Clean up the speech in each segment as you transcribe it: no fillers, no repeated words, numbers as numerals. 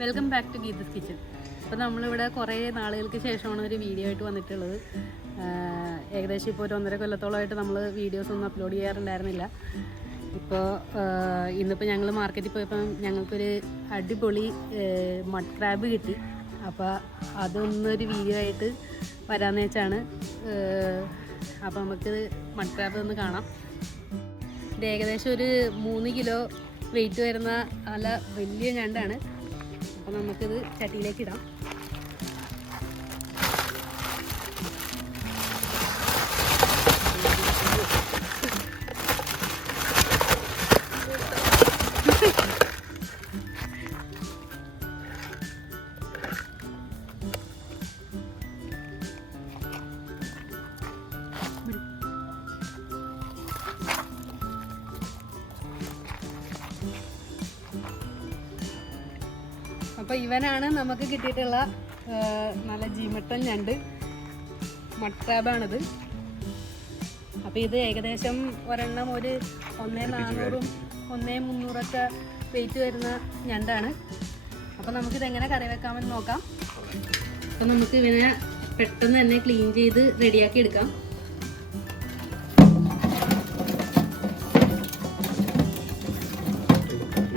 Welcome back to Geetha's kitchen. അപ്പോൾ നമ്മളിവിടെ കുറേ നാളുകൾക്ക് ശേഷമാണ് ഒരു വീഡിയോ ആയിട്ട് വന്നിട്ടുള്ളത്. ഏകദേശം ഇപ്പോൾ ഒരു 1.5 കൊല്ലത്തോളമായിട്ട് നമ്മൾ വീഡിയോസൊന്നും അപ്ലോഡ് ചെയ്യാറുണ്ടായിരുന്നില്ല. ഇന്നിപ്പോൾ ഞങ്ങൾ മാർക്കറ്റിൽ പോയപ്പോൾ ഞങ്ങൾക്കൊരു അടിപൊളി മഡ് ക്രാബ് കിട്ടി. അപ്പോൾ അതൊന്നൊരു വീഡിയോ ആയിട്ട് വരാമെന്ന് വെച്ചാണ്. അപ്പോൾ നമുക്ക് മഡ് ക്രാബ് ഒന്ന് കാണാം. ഇത് ഏകദേശം ഒരു 3 കിലോ വെയിറ്റ് വരുന്ന നല്ല വലിയ ഞണ്ടാണ്. അപ്പോൾ നമുക്കിത് ചട്ടിയിലേക്ക് ഇടാം. അപ്പോൾ ഇവനാണ് നമുക്ക് കിട്ടിയിട്ടുള്ള നല്ല ജീമട്ടൻ ഞണ്ട്, മഡ് ക്രാബാണിത്. അപ്പോൾ ഇത് ഏകദേശം ഒരെണ്ണം ഒരു 1,400 1,300 വെയിറ്റ് വരുന്ന ഞണ്ടാണ്. അപ്പോൾ നമുക്കിതെങ്ങനെ കറി വെക്കാമെന്ന് നോക്കാം. അപ്പോൾ നമുക്ക് ഇവനെ പെട്ടെന്ന് തന്നെ ക്ലീൻ ചെയ്ത് റെഡിയാക്കി എടുക്കാം.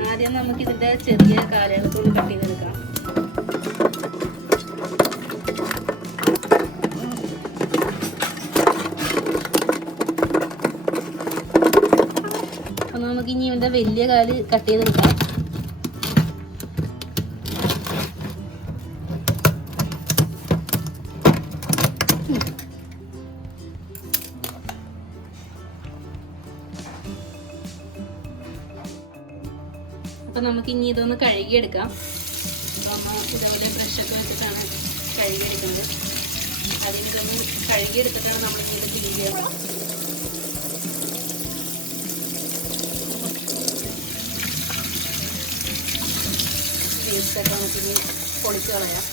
ആദ്യം നമുക്കിതിൻ്റെ ചെറിയ കാലുകൾക്കൊന്ന് കട്ട് ചെയ്തെടുക്കാം. അപ്പം നമുക്ക് ഇനി ഇവൻ്റെ വലിയ കാല് കട്ട് ചെയ്തെടുക്കാം. അപ്പോൾ നമുക്ക് ഇനി ഇതൊന്ന് കഴുകിയെടുക്കാം. അപ്പോൾ ഇതേപോലെ ബ്രഷൊക്കെ വെച്ചിട്ടാണ് കഴുകിയെടുക്കുന്നത്. അതിന് ഇതൊന്ന് കഴുകിയെടുത്തിട്ടാണ് നമ്മൾ ഇനി ഇത് ക്ലീൻ ചെയ്യുന്നത്. വേസ്റ്റൊക്കെ നമുക്കിനി പൊളിച്ച് കളയാം.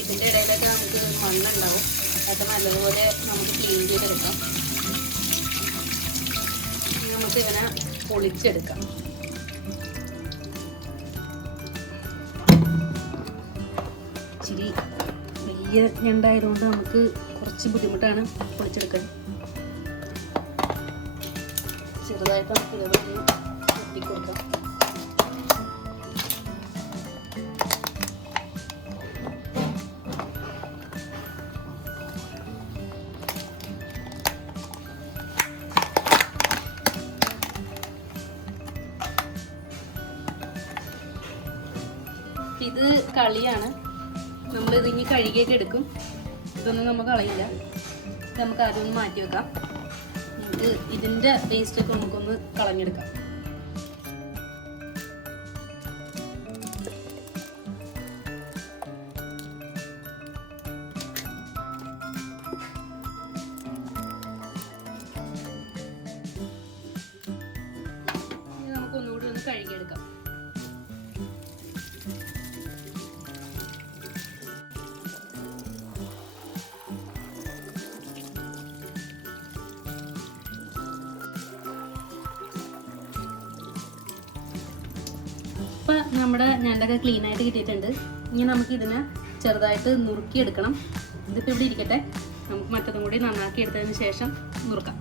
ഇതിൻ്റെ ഇടയിലൊക്കെ നമുക്ക് മണ്ണുണ്ടാവും. അതൊക്കെ നല്ലതുപോലെ നമുക്ക് ക്ലീൻ ചെയ്തെടുക്കാം. നമുക്ക് ഇവനെ പൊളിച്ചെടുക്കാം. ഇച്ചിരി വലിയ ഞണ്ടായതുകൊണ്ട് നമുക്ക് കുറച്ച് ബുദ്ധിമുട്ടാണ് പൊളിച്ചെടുക്കാൻ. ചെറുതായിട്ട് നമുക്ക് ഇതേപോലെ വെട്ടിക്കൊടുക്കാം. ഇത് കളിയാണ്. നമ്മളിത് ഇനി കഴുകിയൊക്കെ എടുക്കും. ഇതൊന്നും നമുക്ക് കളയില്ല. ഇത് നമുക്ക് ആദ്യം ഒന്ന് മാറ്റി വെക്കാം. നമുക്ക് ഇതിൻ്റെ വേസ്റ്റൊക്കെ നമുക്കൊന്ന് കളഞ്ഞെടുക്കാം. ഇത് നമുക്കൊന്നുകൂടി ഒന്ന് കഴുകിയെടുക്കാം. ഇപ്പം നമ്മുടെ ഞണ്ടൊക്കെ ക്ലീനായിട്ട് കിട്ടിയിട്ടുണ്ട്. ഇനി നമുക്കിതിനെ ചെറുതായിട്ട് നുറുക്കിയെടുക്കണം. ഇതിപ്പോൾ ഇവിടെ ഇരിക്കട്ടെ. നമുക്ക് മറ്റതും കൂടി നന്നാക്കി എടുത്തതിന് ശേഷം നുറുക്കാം.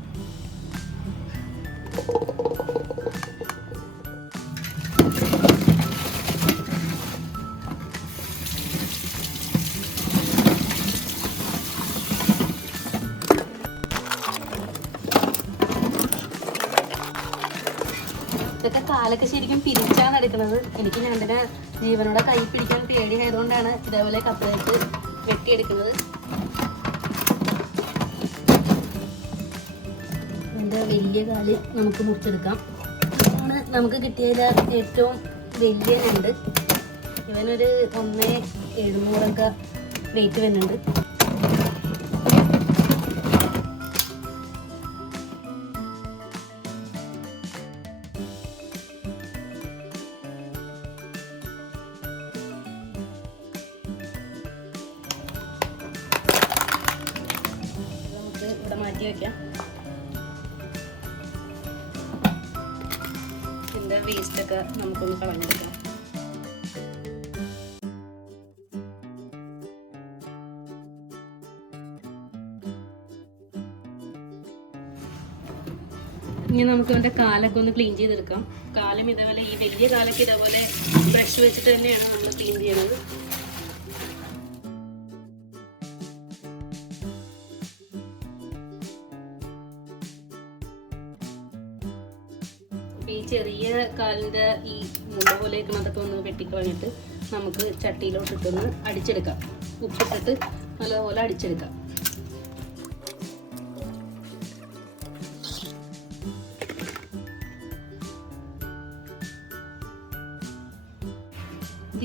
ഇതൊക്കെ കാലൊക്കെ ശരിക്കും പിരിച്ചാണ് എടുക്കുന്നത്. എനിക്ക് ഞണ്ടിനെ ജീവനോടെ കൈ പിടിക്കാൻ പേടിയായതുകൊണ്ടാണ് ഇതേപോലെ കപ്പയായിട്ട് വെട്ടിയെടുക്കുന്നത്. ഇതിൻ്റെ വലിയ കാല് നമുക്ക് മുറിച്ചെടുക്കാം. ഇതാണ് നമുക്ക് കിട്ടിയതിൽ ഏറ്റവും വലിയ ഞണ്ട്. ഇവനൊരു 1,700 വെയിറ്റ് വരുന്നുണ്ട്. ഇവിടെ മാറ്റി വയ്ക്കാം. വേസ്റ്റൊക്കെ നമുക്കൊന്ന് കളഞ്ഞെടുക്കാം. ഇനി നമുക്ക് ഇവൻ്റെ കാലൊക്കെ ഒന്ന് ക്ലീൻ ചെയ്തെടുക്കാം. കാലം ഇതേപോലെ, ഈ വലിയ കാലൊക്കെ ഇതേപോലെ ബ്രഷ് വെച്ചിട്ട് തന്നെയാണ് നമ്മൾ ക്ലീൻ ചെയ്യണത്. ഈ ചെറിയ കാലിൻ്റെ ഈ മുള്ള പോലെ അതൊക്കെ ഒന്ന് വെട്ടിക്കളഞ്ഞിട്ട് നമുക്ക് ചട്ടിയിലോട്ടിട്ടൊന്ന് അടിച്ചെടുക്കാം. ഉപ്പിട്ടിട്ട് നല്ലപോലെ അടിച്ചെടുക്കാം.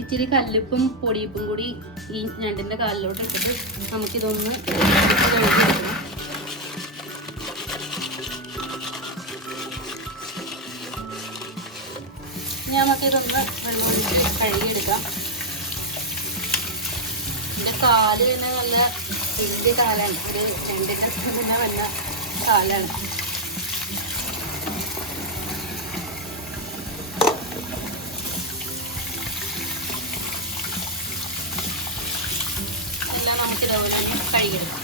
ഇച്ചിരി കല്ലുപ്പും പൊടിയുപ്പും കൂടി ഈ ഞണ്ടിൻ്റെ കാലിലോട്ട് ഇട്ടിട്ട് നമുക്കിതൊന്ന് കഴുകിയെടുക്കണം. നമുക്കിതൊന്ന് വെള്ളം ഒഴിച്ച് കഴുകിയെടുക്കാം. ഇതിൻ്റെ കാല് തന്നെ നല്ല വലിയ കാലാണ്, ഒരു ഞണ്ടിൻ്റെ തന്നെ നല്ല കാലാണ്. നമുക്ക് ഇതുപോലെ തന്നെ കഴുകിയെടുക്കാം.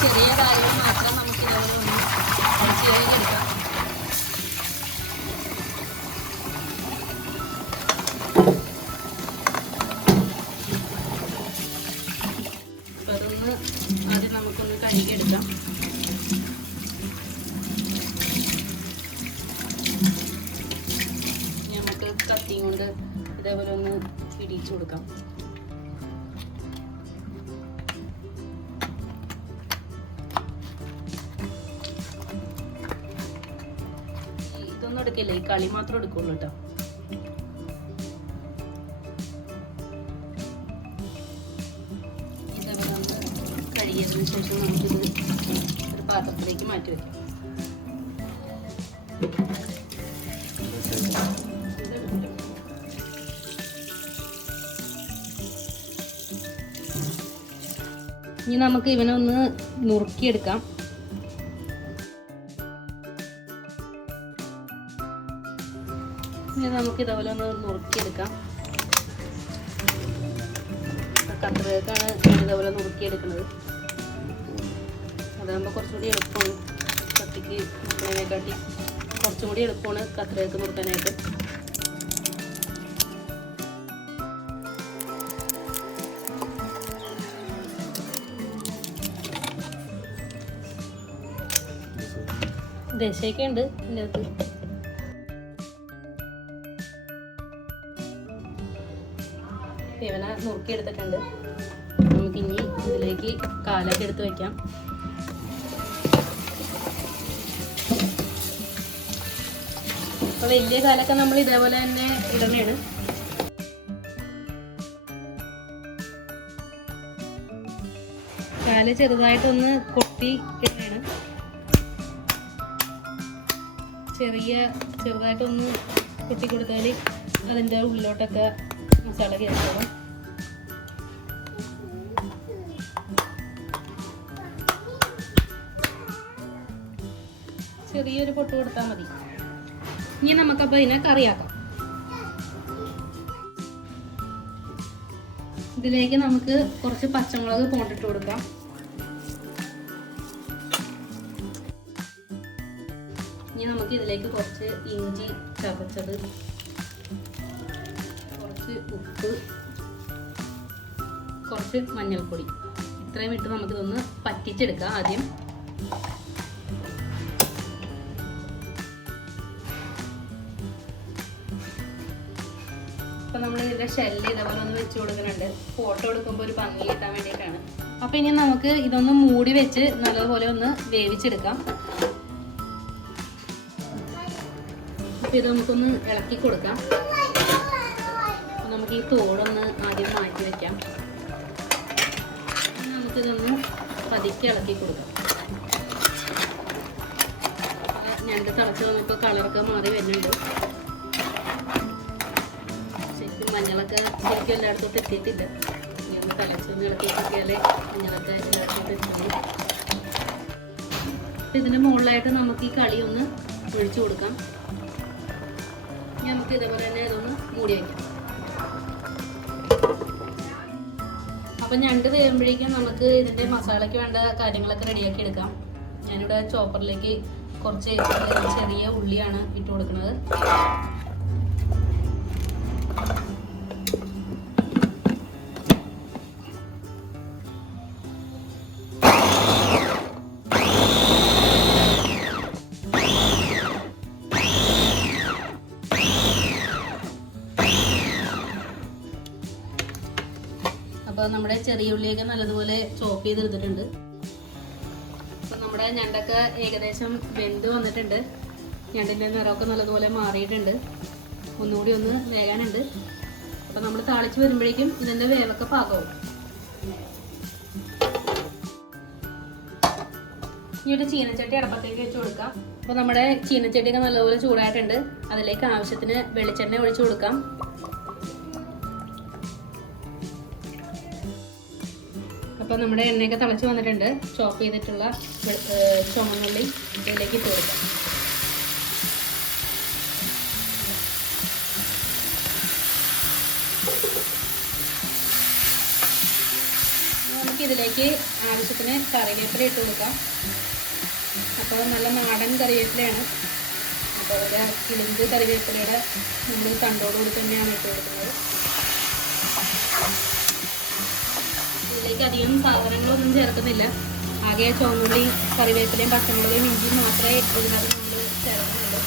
ചെറിയ കാര്യം മാത്രം നമുക്ക് ഇതുപോലെ ഒന്ന് അടിച്ച് കഴുകിയെടുക്കാം. അപ്പം അതൊന്ന് ആദ്യം നമുക്കൊന്ന് കഴുകിയെടുക്കാം. നമുക്ക് കത്തിയും കൊണ്ട് ഇതേപോലെ ഒന്ന് ഇടിച്ചു കൊടുക്കാം. ഇതൊന്നും എടുക്കില്ല, ഈ കളി മാത്രം എടുക്കുള്ളൂ കേട്ടോ. ഇതേപോലെ ഒന്ന് കഴുകിയതിനു ശേഷം നമുക്കിത് ഒരു പാത്രത്തിലേക്ക് മാറ്റി വയ്ക്കാം. ഇനി നമുക്ക് ഇവനെ ഒന്ന് നുറുക്കിയെടുക്കാം. ഇനി നമുക്ക് ഇതേപോലെ ഒന്ന് നുറുക്കിയെടുക്കാം. കത്രികക്കാണ് ഇതേപോലെ നുറുക്കിയെടുക്കുന്നത്. അതാകുമ്പോൾ കുറച്ചുകൂടി എളുപ്പമാണ്. കത്തിക്ക് നുറുക്കുന്നതിനെക്കാട്ടി കുറച്ചും കൂടി എളുപ്പമാണ് കത്രികക്ക് നുറുക്കാനായിട്ട്. ദശയൊക്കെ ഉണ്ട് ഇതിൻ്റെ അകത്ത്. ഇവനെ നുറുക്കിയെടുത്തിട്ടുണ്ട്. നമുക്കിനി ഇതിലേക്ക് കാലൊക്കെ എടുത്ത് വയ്ക്കാം. അപ്പോൾ വലിയ കാലൊക്കെ നമ്മൾ ഇതേപോലെ തന്നെ ഇടണേണ്. കാല് ചെറുതായിട്ടൊന്ന് കൊട്ടി ഇടണേണ്. ചെറുതായിട്ടൊന്ന് കൊട്ടി കൊടുത്താൽ അതിൻ്റെ ഉള്ളിലോട്ടൊക്കെ മസാല കയറിക്കോളും. ചെറിയൊരു പൊട്ട് കൊടുത്താൽ മതി. ഇനി നമുക്കപ്പോൾ ഇതിനെ കറിയാക്കാം. ഇതിലേക്ക് നമുക്ക് കുറച്ച് പച്ചമുളക് പോണ്ടിട്ട് കൊടുക്കാം. ഇനി നമുക്ക് ഇതിലേക്ക് കുറച്ച് ഇഞ്ചി ചതച്ചത്, കുറച്ച് ഉപ്പ്, കുറച്ച് മഞ്ഞൾപ്പൊടി, ഇത്രയും ഇട്ട് നമുക്കിതൊന്ന് പറ്റിച്ചെടുക്കാം ആദ്യം. അപ്പം നമ്മൾ ഇതിൻ്റെ ഷെല്ല് ഇതേപോലെ ഒന്ന് വെച്ച് കൊടുക്കുന്നുണ്ട്. ഫോട്ടോ എടുക്കുമ്പോൾ ഒരു ഭംഗി കിട്ടാൻ വേണ്ടിയിട്ടാണ്. അപ്പം ഇനി നമുക്ക് ഇതൊന്ന് മൂടി വെച്ച് നല്ലതുപോലെ ഒന്ന് വേവിച്ചെടുക്കാം. അപ്പം ഇത് നമുക്കൊന്ന് ഇളക്കി കൊടുക്കാം. നമുക്ക് ഈ തോടൊന്ന് ആദ്യം മാറ്റി വയ്ക്കാം. നമുക്കിതൊന്ന് പതുക്കെ ഇളക്കി കൊടുക്കാം. ഞണ്ട് തിളച്ച് നമുക്ക് കളറൊക്കെ മാറി വരുന്നുണ്ട്. ശരിക്കും മഞ്ഞളൊക്കെ ശരിക്കും എല്ലായിടത്തും എത്തിയിട്ടില്ല. ഇനി ഒന്ന് തിളച്ചൊന്ന് ഇളക്കി നോക്കിയാലേ മഞ്ഞളൊക്കെ എല്ലായിടത്തും എത്തുള്ളൂ. അപ്പം ഇതിൻ്റെ മുകളിലായിട്ട് നമുക്ക് ഈ കളി ഒന്ന് ഒഴിച്ചു കൊടുക്കാം. നമുക്ക് ഇതേപോലെ തന്നെ ഇതൊന്ന് മൂടി വയ്ക്കാം. അപ്പം ഞണ്ട് വേകുമ്പോഴേക്കും നമുക്ക് ഇതിൻ്റെ മസാലയ്ക്ക് വേണ്ട കാര്യങ്ങളൊക്കെ റെഡിയാക്കി എടുക്കാം. ഞാനിവിടെ ചോപ്പറിലേക്ക് കുറച്ച് ചെറിയ ഉള്ളിയാണ് ഇട്ട് കൊടുക്കുന്നത്. അപ്പോൾ നമ്മുടെ ചെറിയ ഉള്ളിയൊക്കെ നല്ലതുപോലെ ചോപ്പ് ചെയ്തെടുത്തിട്ടുണ്ട്. അപ്പോൾ നമ്മുടെ ഞണ്ടൊക്കെ ഏകദേശം വെന്ത് വന്നിട്ടുണ്ട്. ഞണ്ടിൻ്റെ നിറമൊക്കെ നല്ലതുപോലെ മാറിയിട്ടുണ്ട്. ഒന്നുകൂടി ഒന്ന് വേകാനുണ്ട്. അപ്പോൾ നമ്മൾ താളിച്ച് വരുമ്പോഴേക്കും ഇതിൻ്റെ വേവൊക്കെ പാകവും. ഈ ഒരു ചീനച്ചട്ടി അടപ്പത്തേക്ക് വെച്ച് കൊടുക്കാം. അപ്പോൾ നമ്മുടെ ചീനച്ചട്ടിയൊക്കെ നല്ലപോലെ ചൂടായിട്ടുണ്ട്. അതിലേക്ക് ആവശ്യത്തിന് വെളിച്ചെണ്ണ ഒഴിച്ചു കൊടുക്കാം. അപ്പോൾ നമ്മുടെ എണ്ണയൊക്കെ തിളച്ച് വന്നിട്ടുണ്ട്. ചോപ്പ് ചെയ്തിട്ടുള്ള ചുമന്നുള്ളി ഇതിലേക്ക് ഇട്ട് കൊടുക്കാം. നമുക്കിതിലേക്ക് ആവശ്യത്തിന് കറിവേപ്പില ഇട്ട് കൊടുക്കാം. അപ്പോൾ നല്ല നാടൻ കറിവേപ്പിലയാണ്. അപ്പോൾ ഒരു കിളിഞ്ച് കറിവേപ്പിലയുടെ നമ്മൾ തണ്ടോടുകൂടി തന്നെയാണ് ഇട്ട് കൊടുക്കുന്നത്. ഇതിലേക്ക് അധികം സാധനങ്ങളൊന്നും ചേർക്കുന്നില്ല. ആകെ ചുവന്നുള്ളി, കറിവേപ്പിലയും പച്ചമുളകും ഇഞ്ചിയും മാത്രമേ ഇതിനകത്ത് നമ്മൾ ചേർക്കുന്നുള്ളൂ.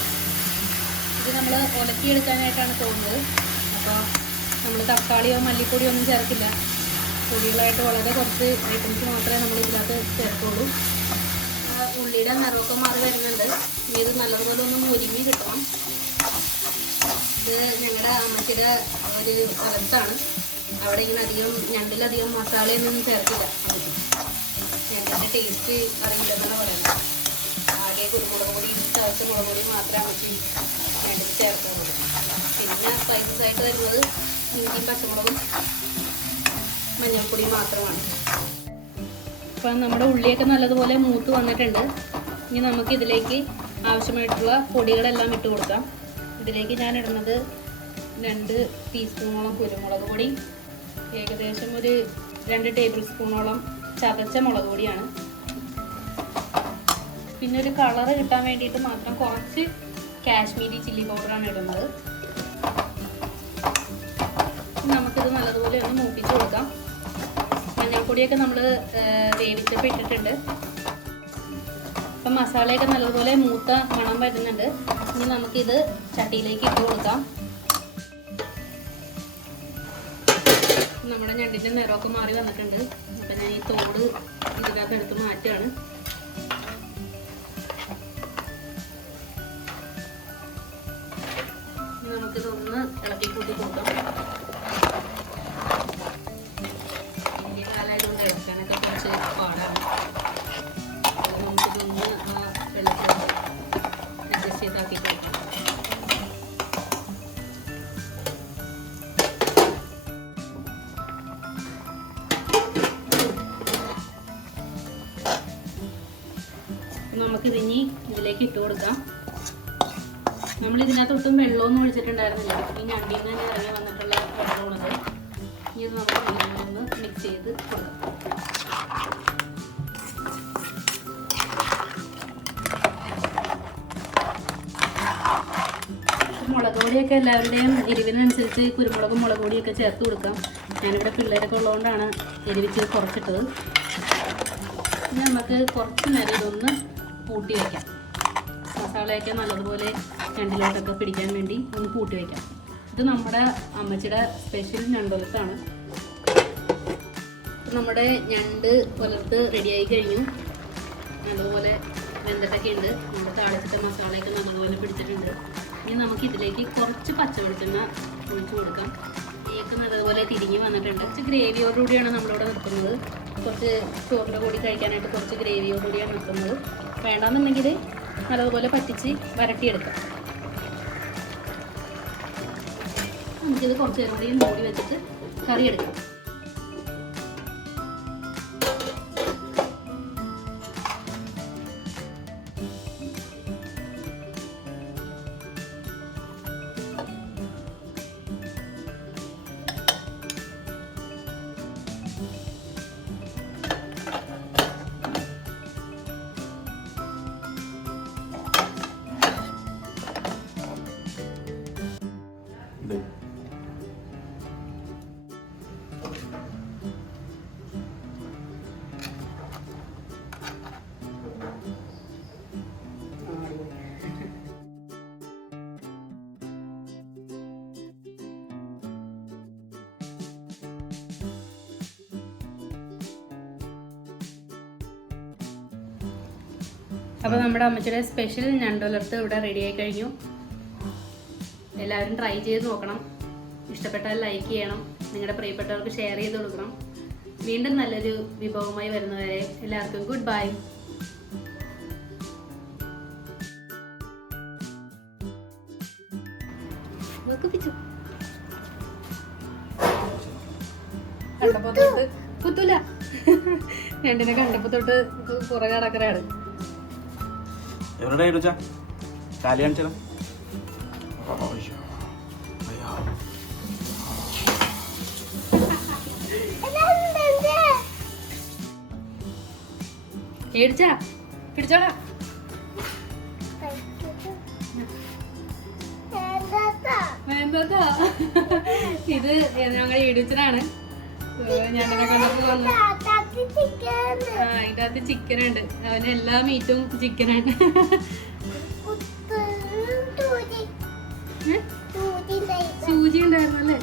ഇത് നമ്മൾ ഉലക്കിയെടുക്കാനായിട്ടാണ് തോന്നുന്നത്. അപ്പോൾ നമ്മൾ തക്കാളിയോ മല്ലിപ്പൊടിയോ ഒന്നും ചേർക്കില്ല. പൊടികളായിട്ട് വളരെ കുറച്ച് ഐറ്റംസ് മാത്രമേ നമ്മൾ ഇതിനകത്ത് ചേർക്കുള്ളൂ. ഉള്ളിയുടെ നിറമൊക്കെ മാറി വരുന്നുണ്ട്. ഇത് നല്ലതുപോലെ ഒന്ന് മുരിഞ്ഞ് കിട്ടണം. ഇത് ഞങ്ങളുടെ അമ്മച്ചിയുടെ ഒരു സ്ഥലത്താണ്. അവിടെ ഇങ്ങനെ അധികം ഞണ്ടിലധികം മസാലയൊന്നും ചേർക്കില്ല. ഞണ്ടിൻ്റെ ടേസ്റ്റ് അറിയില്ലെന്നാണ് പറയുന്നത്. ആകെ കുരുമുളക് പൊടിയും ചവച്ച മുളക് പൊടിയും മാത്രമേ അമ്മച്ചി ഞണ്ടിൽ ചേർക്കുള്ളൂ. പിന്നെ സ്പൈസസ് ആയിട്ട് വരുന്നത് ഇഞ്ചിയും പച്ചമുളകും മഞ്ഞൾപ്പൊടിയും മാത്രമാണ്. അപ്പം നമ്മുടെ ഉള്ളിയൊക്കെ നല്ലതുപോലെ മൂത്ത് വന്നിട്ടുണ്ട്. ഇനി നമുക്ക് ഇതിലേക്ക് ആവശ്യമായിട്ടുള്ള പൊടികളെല്ലാം ഇട്ട് കൊടുക്കാം. ഇതിലേക്ക് ഞാൻ ഇടുന്നത് 2 ടീസ്പൂണോളം കുരുമുളക് പൊടി, ഏകദേശം ഒരു 2 ടേബിൾ സ്പൂണോളം ചതച്ച മുളക് പൊടിയാണ്. പിന്നെ ഒരു കളറ് കിട്ടാൻ വേണ്ടിയിട്ട് മാത്രം കുറച്ച് കാശ്മീരി ചില്ലി പൗഡറാണ് ഇടുന്നത്. നമുക്കിത് നല്ലതുപോലെ ഒന്ന് മൂപ്പിച്ച് കൊടുക്കാം. മഞ്ഞൾപ്പൊടിയൊക്കെ നമ്മൾ വേവിച്ചപ്പോൾ ഇട്ടിട്ടുണ്ട്. അപ്പം മസാലയൊക്കെ നല്ലതുപോലെ മൂത്ത മണം വരുന്നുണ്ട്. ഇനി നമുക്കിത് ചട്ടിയിലേക്ക് ഇട്ട് കൊടുക്കാം. നമ്മുടെ ഞണ്ടിൻ്റെ നിറമൊക്കെ മാറി വന്നിട്ടുണ്ട്. അപ്പം ഞാൻ ഈ തോട് ഇതിനകത്ത് എടുത്ത് മാറ്റുകയാണ്. നമുക്കിതൊന്ന് ഇളക്കി കൂട്ടി കൊടുക്കാം. വലിയ കാലമായതുകൊണ്ട് ഇളക്കാനൊക്കെ കുറച്ച് പാടാണ്. നമുക്കിതൊന്ന് വെള്ളത്തിൽ അഡ്ജസ്റ്റ് ചെയ്താക്കി കൊടുക്കാം. നമുക്കിതിനി ഇതിലേക്ക് ഇട്ട് കൊടുക്കാം. നമ്മൾ ഇതിനകത്ത് ഒട്ടും വെള്ളമൊന്നും ഒഴിച്ചിട്ടുണ്ടായിരുന്നില്ല. ഈ ഞണ്ടിൽ നിന്ന് തന്നെ ഇറങ്ങി വന്നിട്ടുള്ള വെള്ളമാണത്. ഇത് നമുക്ക് ഒന്ന് മിക്സ് ചെയ്ത് കൊടുക്കാം. മുളക് പൊടിയൊക്കെ എല്ലാവരുടെയും എരിവിനനുസരിച്ച് കുരുമുളകും മുളക് പൊടിയൊക്കെ ചേർത്ത് കൊടുക്കാം. ഞാനിവിടെ പിള്ളേരൊക്കെ ഉള്ളതുകൊണ്ടാണ് എരിവിച്ച് കുറച്ചിട്ടത്. ഇനി നമുക്ക് കുറച്ച് നേരം ഇതൊന്ന് കൂട്ടി വയ്ക്കാം. മസാലയൊക്കെ നല്ലതുപോലെ ഞണ്ടിലോട്ടൊക്കെ പിടിക്കാൻ വേണ്ടി ഒന്ന് കൂട്ടി വയ്ക്കാം. ഇത് നമ്മുടെ അമ്മച്ചിയുടെ സ്പെഷ്യൽ ഞണ്ടുലത്താണ്. നമ്മുടെ ഞണ്ട് പുലർത്ത് റെഡിയായി കഴിഞ്ഞു. നല്ലതുപോലെ വെന്തിട്ടൊക്കെ ഉണ്ട്. നമ്മുടെ താളിച്ചിട്ട മസാലയൊക്കെ നല്ലതുപോലെ പിടിച്ചിട്ടുണ്ട്. ഇനി നമുക്ക് ഇതിലേക്ക് കുറച്ച് പച്ചവെളിച്ചെണ്ണ ഒഴിച്ച് കൊടുക്കാം. നെയ്യൊക്കെ നല്ലതുപോലെ തിരിഞ്ഞ് വന്നിട്ടുണ്ട്. കുറച്ച് ഗ്രേവിയോടുകൂടിയാണ് നമ്മളിവിടെ നിർത്തുന്നത്. കുറച്ച് ചോറിൻ്റെ കൂടി കഴിക്കാനായിട്ട് കുറച്ച് ഗ്രേവിയോടുകൂടിയാണ് നിർത്തുന്നത്. വേണ്ടാന്നുണ്ടെങ്കിൽ നല്ലതുപോലെ പറ്റിച്ച് വരട്ടിയെടുക്കാം. നമുക്കിത് കുറച്ച് നേരം കൂടി മൂടി വെച്ചിട്ട് കറിയെടുക്കാം. അപ്പോൾ നമ്മുടെ അമ്മച്ചിയുടെ സ്പെഷ്യൽ ഞണ്ടുലർത്ത് ഇവിടെ റെഡി ആയി കഴിഞ്ഞു. എല്ലാവരും ട്രൈ ചെയ്ത് നോക്കണം. ഇഷ്ടപ്പെട്ടാൽ ലൈക്ക് ചെയ്യണം. നിങ്ങളുടെ പ്രിയപ്പെട്ടവർക്ക് ഷെയർ ചെയ്ത് കൊടുക്കണം. വീണ്ടും നല്ലൊരു വിഭവമായി വരുന്നവരെ എല്ലാവർക്കും ഗുഡ് ബൈ. കണ്ടപ്പോ തൊട്ട് കുത്തൂല, ഞണ്ടിനെ കണ്ടപ്പോ തൊട്ട് പുറകെ നടക്കലാണ്. പേടിച്ചാ പിടിച്ചോടാ. വേണ്ടാ, ഇത് ഞങ്ങൾ ഇടിച്ചതാണ്. ഞണ്ടിനെ കണ്ടപ്പോ വന്നു. അതിൻ്റെ അകത്ത് ചിക്കൻ ഉണ്ട്. അവന് എല്ലാ മീറ്റും ചിക്കനാണ്. സൂചി ഉണ്ടായിരുന്നു അല്ലേ?